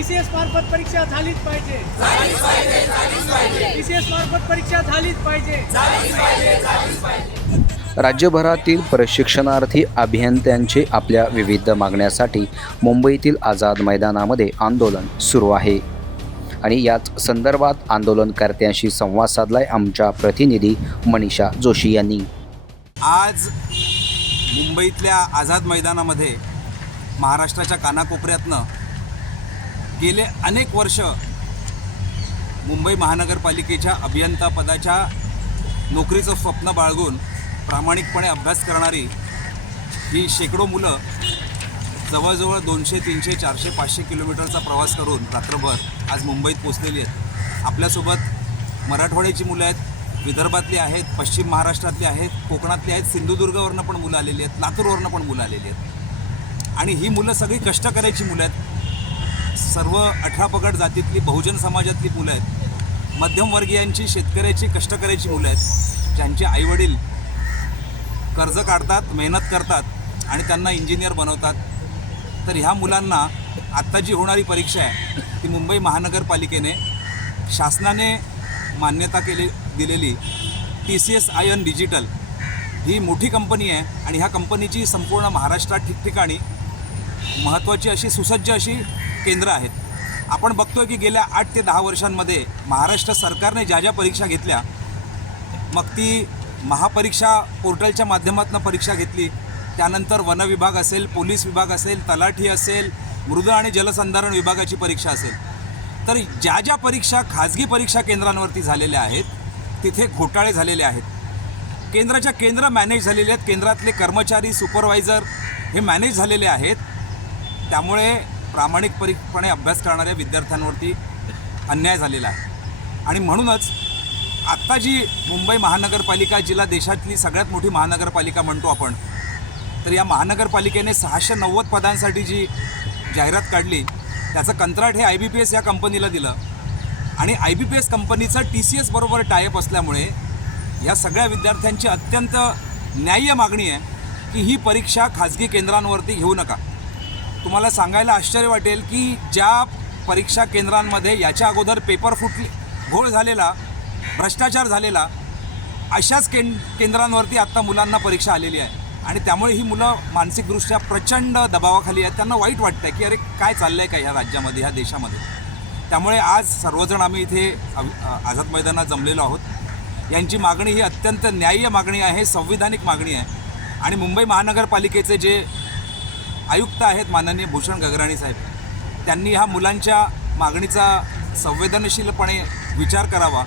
TCS मार्फत परीक्षा झालीच पाहिजे. टीसीएस मार्फत परीक्षा झालीच पाहिजे. राज्यभरातील प्रशिक्षणार्थी अभियंत्यांचे आपल्या विविध मागण्यासाठी मुंबईतील आझाद मैदानामध्ये आंदोलन सुरू आहे. आणि याच संदर्भात आंदोलनकर्त्यांशी संवाद साधलाय आमच्या प्रतिनिधी मनीषा जोशी यांनी. आज मुंबईतल्या आझाद मैदानामध्ये महाराष्ट्राच्या कानाकोपऱ्यातनं गेले अनेक वर्ष मुंबई महानगरपालिकेच्या अभियंता पदाच्या नोकरीचं स्वप्न बाळगून प्रामाणिकपणे अभ्यास करणारी ही शेकडो मुलं जवळजवळ दोनशे तीनशे चारशे पाचशे किलोमीटरचा प्रवास करून रात्रभर आज मुंबईत पोचलेली आहेत. आपल्यासोबत मराठवाड्याची मुलं आहेत विदर्भातली आहेत पश्चिम महाराष्ट्रातली आहेत कोकणातली आहेत सिंधुदुर्गवरनं पण मुलं आलेली आहेत लातूरवरनं पण मुलं आलेली आहेत. आणि ही मुलं सगळी कष्ट करायची मुलं आहेत. सर्व अठरा पगड जातीतली बहुजन समाजातली मुलं आहेत. मध्यमवर्गीयांची शेतकऱ्याची कष्टकऱ्याची मुलं आहेत. ज्यांचे आईवडील कर्ज काढतात मेहनत करतात आणि त्यांना इंजिनियर बनवतात. तर ह्या मुलांना आत्ता जी होणारी परीक्षा आहे ती मुंबई महानगरपालिकेने शासनाने मान्यता केली दिलेली T C S I N digital ही मोठी कंपनी आहे आणि ह्या कंपनीची संपूर्ण महाराष्ट्रात ठिकठिकाणी महत्त्वाची अशी सुसज्ज अशी केंद्रं आहेत. आपण बघतोय की गेल्या आठ ते दहा वर्षांमध्ये महाराष्ट्र सरकारने ज्या ज्या परीक्षा घेतल्या मग ती महापरीक्षा पोर्टलच्या माध्यमातून परीक्षा घेतली. त्यानंतर वन विभाग असेल पोलीस विभाग असेल तलाठी असेल मृद आणि जलसंधारण विभागाची परीक्षा असेल. तर ज्या ज्या परीक्षा खाजगी परीक्षा केंद्रांवरती झालेल्या आहेत तिथे घोटाळे झालेले आहेत. केंद्राच्या केंद्र मॅनेज झालेले आहेत. केंद्रातले कर्मचारी सुपरवायझर हे मॅनेज झालेले आहेत. त्यामुळे प्रामाणिकपणे अभ्यास करणाऱ्या विद्यार्थ्यांवरती अन्याय झालेला आहे. आणि म्हणूनच आत्ता जी मुंबई महानगरपालिका जिला देशातली सगळ्यात मोठी महानगरपालिका म्हणतो आपण तर या महानगरपालिकेने सहाशे नव्वद पदांसाठी जी जाहिरात काढली त्याचं कंत्राट हे आय बी पी एस या कंपनीला दिलं. आणि आय बी पी एस कंपनीचं टी सी एस बरोबर टायअप असल्यामुळे या सगळ्या विद्यार्थ्यांची अत्यंत न्याय्य मागणी आहे की ही परीक्षा खाजगी केंद्रांवरती घेऊ नका. तुम्हाला सांगायला आश्चर्य वाटेल की ज्या परीक्षा केंद्रांमध्ये याच्या अगोदर पेपर फुटले घोळ झालेला भ्रष्टाचार झालेला अशाच कें केंद्रांवरती आत्ता मुलांना परीक्षा आलेली आहे. आणि त्यामुळे ही मुलं मानसिकदृष्ट्या प्रचंड दबावाखाली आहेत. त्यांना वाईट वाटतं आहे की अरे काय चाललं आहे का ह्या राज्यामध्ये ह्या देशामध्ये? त्यामुळे आज सर्वजण आम्ही इथे आझाद मैदानात जमलेलो आहोत. यांची मागणी ही अत्यंत न्याय्य मागणी आहे संविधानिक मागणी आहे. आणि मुंबई महानगरपालिकेचे जे आयुक्त आहेत माननीय भूषण गगराणी साहेब. त्यांनी ह्या मुलांच्या मागणीचा संवेदनशीलपणे विचार करावा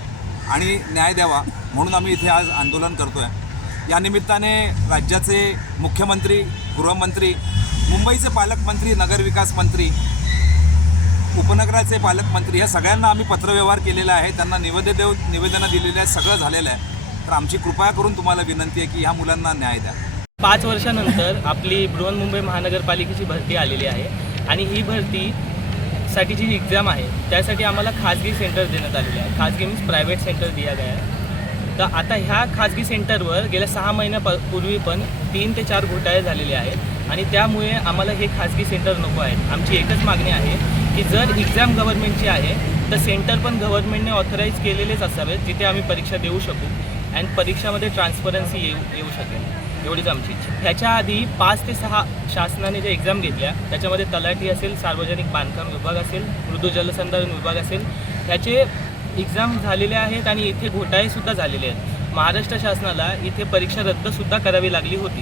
आणि न्याय द्यावा म्हणून आम्ही इथे आज आंदोलन करतो आहे या निमित्ताने राज्याचे मुख्यमंत्री गृहमंत्री मुंबईचे पालकमंत्री नगरविकास मंत्री उपनगराचे पालकमंत्री या सगळ्यांना आम्ही पत्रव्यवहार केलेला आहे. त्यांना निवेदन देऊ निवेदनं दिलेली आहेत सगळं झालेलं आहे. तर आमची कृपया करून तुम्हाला विनंती आहे की ह्या मुलांना न्याय द्या. पाच वर्षानंतर आपली बृहन्मुंबई महानगरपालिकेची भरती आलेली आहे आणि ही भरती साठी जी एक्झाम आहे त्यासाठी आम्हाला खाजगी सेंटर देण्यात आलेले आहे. खाजगी मीन्स प्रायव्हेट सेंटर दिया गया आहे. तर आता ह्या खाजगी सेंटरवर गेल्या सहा महिन्यापूर्वी पण तीन ते चार घोटाळे झालेले आहेत आणि त्यामुळे आम्हाला हे खाजगी सेंटर नको आहेत. आमची एकच मागणी आहे की जर एक्झाम गव्हर्नमेंटची आहे तर सेंटर पण गव्हर्नमेंटने ऑथराईज केलेलेच असावेत जिथे आम्ही परीक्षा देऊ शकू. अँड परीक्षामध्ये ट्रान्सपरन्सी येऊ येऊ शकेल. एवढीच आमची इच्छा. ह्याच्या आधी पाच ते सहा शासनाने ज्या एक्झाम घेतल्या त्याच्यामध्ये तलाठी असेल सार्वजनिक बांधकाम विभाग असेल मृदू जलसंधारण विभाग असेल ह्याचे एक्झाम झालेले आहेत आणि इथे घोटाळेसुद्धा झालेले आहेत. महाराष्ट्र शासनाला इथे परीक्षा रद्दसुद्धा करावी लागली होती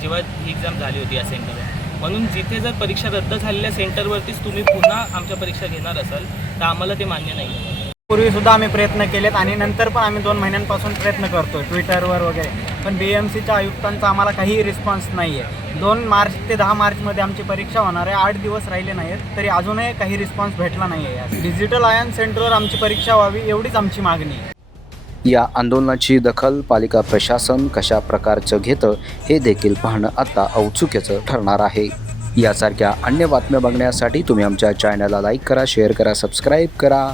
जेव्हा ही एक्झाम झाली होती या सेंटरवर म्हणून जिथे जर परीक्षा रद्द झालेल्या सेंटरवरतीच तुम्ही पुन्हा आमच्या परीक्षा घेणार असाल तर आम्हाला ते मान्य नाही आहे पूर्वी सुद्धा आम्ही प्रयत्न केलेत आणि नंतर पण आम्ही दोन महिन्यांपासून प्रयत्न करतोय ट्विटरवर वगैरे. पण बी एम सीच्या आयुक्तांचा आम्हाला काही रिस्पॉन्स नाही आहे दोन मार्च ते दहा मार्चमध्ये आमची परीक्षा होणार आहे. आठ दिवस राहिले नाहीत तरी अजूनही काही रिस्पॉन्स भेटला नाही आहे डिजिटल आयन सेंटरवर आमची परीक्षा व्हावी एवढीच आमची मागणी. आहे या आंदोलनाची दखल पालिका प्रशासन कशा प्रकारचं घेतं हे देखील पाहणं आता औत्सुक्याचं ठरणार आहे. यासारख्या अन्य बातम्या बघण्यासाठी तुम्ही आमच्या चॅनलला लाईक करा शेअर करा सबस्क्राईब करा.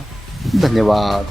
धन्यवाद